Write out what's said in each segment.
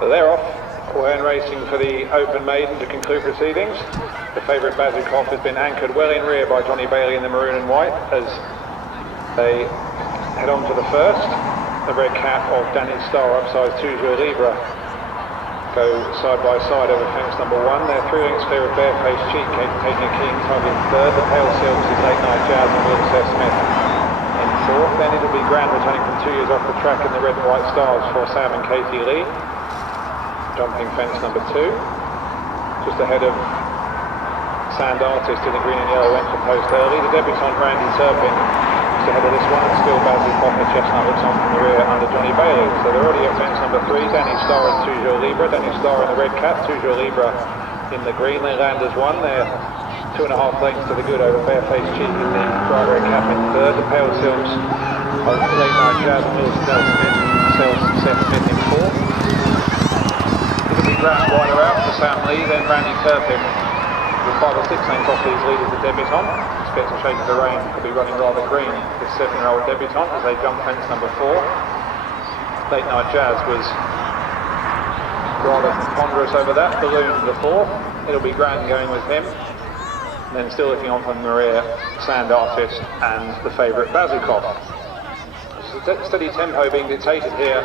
They're off. We're in racing for the Open Maiden to conclude proceedings. The favourite Bazukhov has been anchored well in rear by Johnny Bailey in the maroon and white as they head on to the first. The red cap of Danny Starr, upsize 2 Libre, go side by side over fence number 1. They're 3 lengths clear of Barefaced Cheek, taking a keen tug in third. The Pale Silks is Late Night Jazz and Will Seth Smith in fourth. Then it'll be Grand, returning from 2 years off the track in the red and white stars for Sam and Katie Lee. Jumping fence number 2, just ahead of Sand Artist in the green and yellow, went to post early. The debutant Randy Turpin just ahead of this one, and still Bazukhov the chestnut looks on from the rear under Johnny Bailey. So they're already at fence number 3. Danny Starr and 2 Libre. Danny Starr in the red cap, 2 Libre in the green. They land as one. They're 2.5 lengths to the good over Barefaced Cheek in the dry red cap in third. The Pale Silks of Late Night Jazz and Will Seth Smith in fourth. Grand wider out for Sam Lee, then Randy Turpin with 5 or 6 lengths off these leaders, the debutant. Expects a shake of the rain, could be running rather green, this 7-year-old debutant as they jump fence number 4. Late Night Jazz was rather ponderous over that. Balloon the 4th. It'll be Grand going with him. And then still looking on from the rear, Sand Artist and the favourite Bazukhov. Steady tempo being dictated here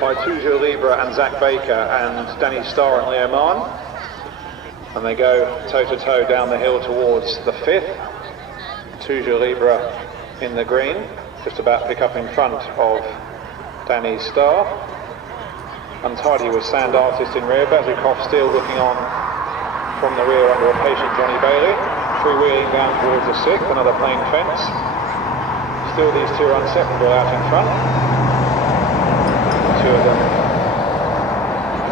by 2 Libre and Zach Baker and Danny Starr and Leo Mann. And they go toe-to-toe down the hill towards the 5th. 2 Libre in the green, just about to pick up in front of Danny Starr. Untidy with Sand Artist in rear. Bazukhov still looking on from the rear under a patient Johnny Bailey. Freewheeling down towards the 6th, another plain fence. Still these two are inseparable out in front. 2 of them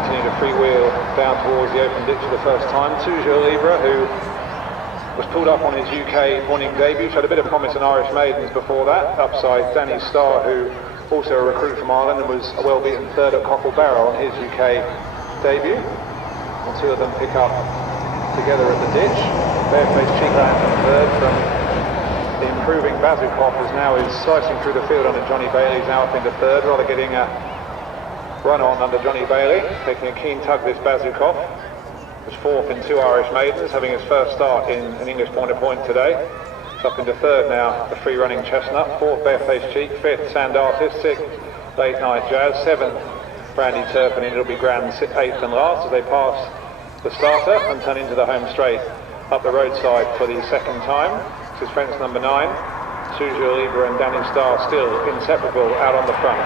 continue to freewheel down towards the open ditch for the first time. 2 Libre, who was pulled up on his UK morning debut, showed a bit of promise in Irish Maidens before that. Upside Danny Starr, who also a recruit from Ireland and was a well-beaten third at Cockle Barrow on his UK debut. And 2 of them pick up together at the ditch. Barefaced Cheek lands in third from the improving Bazukhov, as now is slicing through the field under Johnny Bailey. He's now up into third, rather getting a run on under Johnny Bailey, taking a keen tug this Bazukhov. Was 4th in 2 Irish Maidens, having his first start in an English point-to-point today. It's up into third now, the free-running Chestnut. 4th, Barefaced Cheek. 5th, Sand Artist. 6th, Late Night Jazz. 7th, Randy Turpin. It'll be Grand 8th and last as they pass the starter and turn into the home straight up the roadside for the second time. This is fence number 9. 2 Libre and Danny Starr still inseparable out on the front.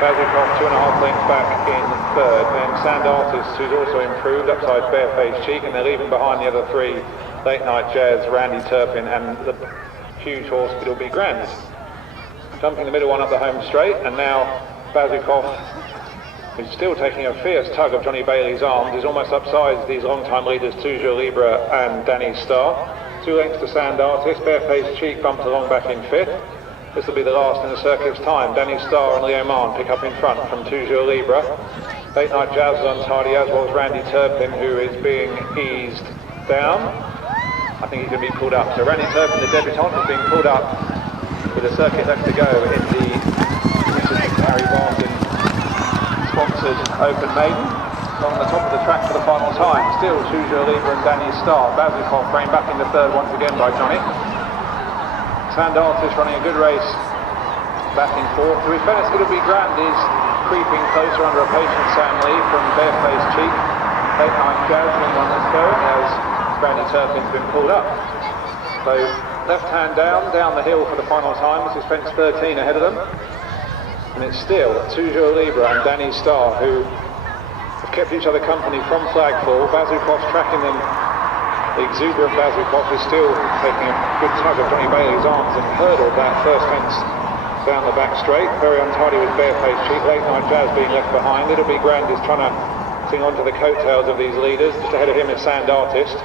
Bazukhov 2.5 lengths back in third, then Sand Artist, who's also improved, upside Barefaced Cheek, and they're leaving behind the other 3, Late Night Jazz, Randy Turpin, and the huge horse, it'll be Grand. Jumping the middle one up the home straight, and now Bazukhov, who's still taking a fierce tug of Johnny Bailey's arms, is almost upside these long-time leaders, 2 Libre and Danny Starr. 2 lengths to Sand Artist. Barefaced Cheek bumped along back in 5th. This will be the last in the circuit's time. Danny Starr and Leo Mann pick up in front from 2 Libre. Late Night Jazz is untidy, as well as Randy Turpin, who is being eased down. I think he's going to be pulled up. So Randy Turpin, the debutant, is being pulled up with a circuit left to go in the Harry Barton sponsored Open Maiden. On the top of the track for the final time. Still 2 Libre and Danny Starr. Bazukhov framed back into third once again by Johnny. Sand Artist running a good race back in 4th. To be fairness, it'll be Grand is creeping closer under a patient Sam Lee from Barefaced Cheek. Late Night Jazz in one that's going as Randy Turpin's been pulled up. So left hand down the hill for the final time. This is fence 13 ahead of them. And it's still 2 Libre and Danny Starr who have kept each other company from flagfall. Bazukhov's tracking them. The exuberant Bazukhov is still taking a good tug of Johnny Bailey's arms and hurdled that first fence down the back straight. Very untidy with Barefaced Cheek. Late Night Jazz being left behind. It'll be Grand is trying to sing on to the coattails of these leaders. Just ahead of him is Sand Artist.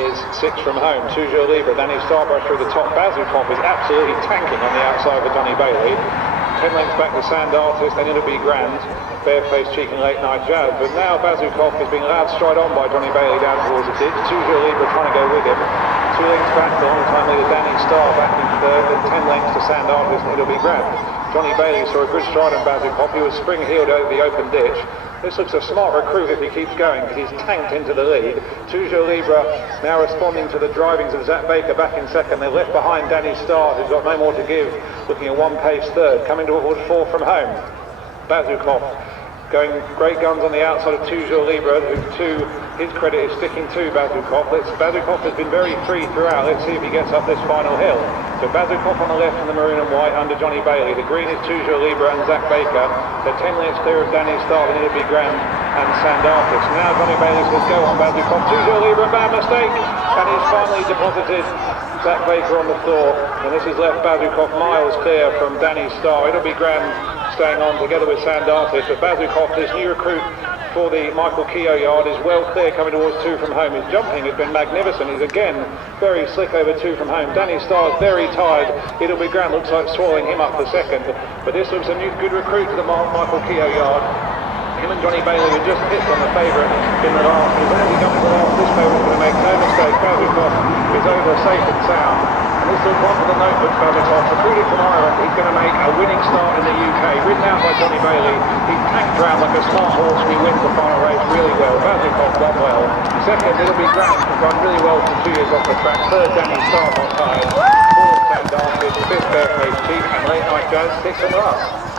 Is 6 from home. 2 Libre. Danny Starr through the top. Bazukhov is absolutely tanking on the outside of Johnny Bailey. 10 lengths back to Sand Artist, then it'll be Grand, Barefaced Cheek and Late Night Jazz. But now Bazukhov is being allowed straight on by Johnny Bailey down towards the ditch. 2 Libre trying to go with him. 2 lengths back, the long-time leader Danny Starr back in third, and 10 lengths to Sand Artist, and it'll be grabbed. Johnny Bailey saw a good stride on Bazukhov. He was spring-heeled over the open ditch. This looks a smart recruit if he keeps going, because he's tanked into the lead. Toujours Libre now responding to the drivings of Zach Baker back in second. They're left behind Danny Starr, who's got no more to give, looking at one-pace third, coming towards fourth from home. Bazukhov going great guns on the outside of Toujours Libre, who to his credit is sticking to Bazukhov. Bazukhov has been very free throughout. Let's see if he gets up this final hill. So Bazukhov on the left in the maroon and white under Johnny Bailey. The green is Toujours Libre and Zach Baker. They're 10 lengths clear of Danny Starr, and it'll be Grand and Sand Artist. Now Johnny Bailey says go on Bazukhov. Toujours Libre, bad mistake, and he's finally deposited Zach Baker on the floor, and this has left Bazukhov miles clear from Danny Starr. It'll be Grand staying on together with Sand Artist, but Bazukhov, this new recruit for the Michael Keogh yard, is well clear coming towards two from home. His jumping has been magnificent. He's again very slick over two from home. Danny Starr's very tired. It'll be Grand, looks like swallowing him up for second, but this looks a new good recruit to the Michael Keogh yard. Him and Johnny Bailey were just hit on the favourite in the last. As long as he comes to the last, this favourite's going to make no mistake. Bazukhov is over safe and sound. And this looks one for the notebook, Bazukhov. Recruited from Ireland, he's going to make a winning start in the UK. Ridden out by Johnny Bailey. He tanked round like a smart horse and he wins the final race really well. Bazukhov won well. Second, it'll be Grant, who run really well from 2 years off the track. Third, Danny Starr not tired. Fourth, Sand Artist. Fifth, Birthday Cheap. And Late Night Jazz, sixth and last.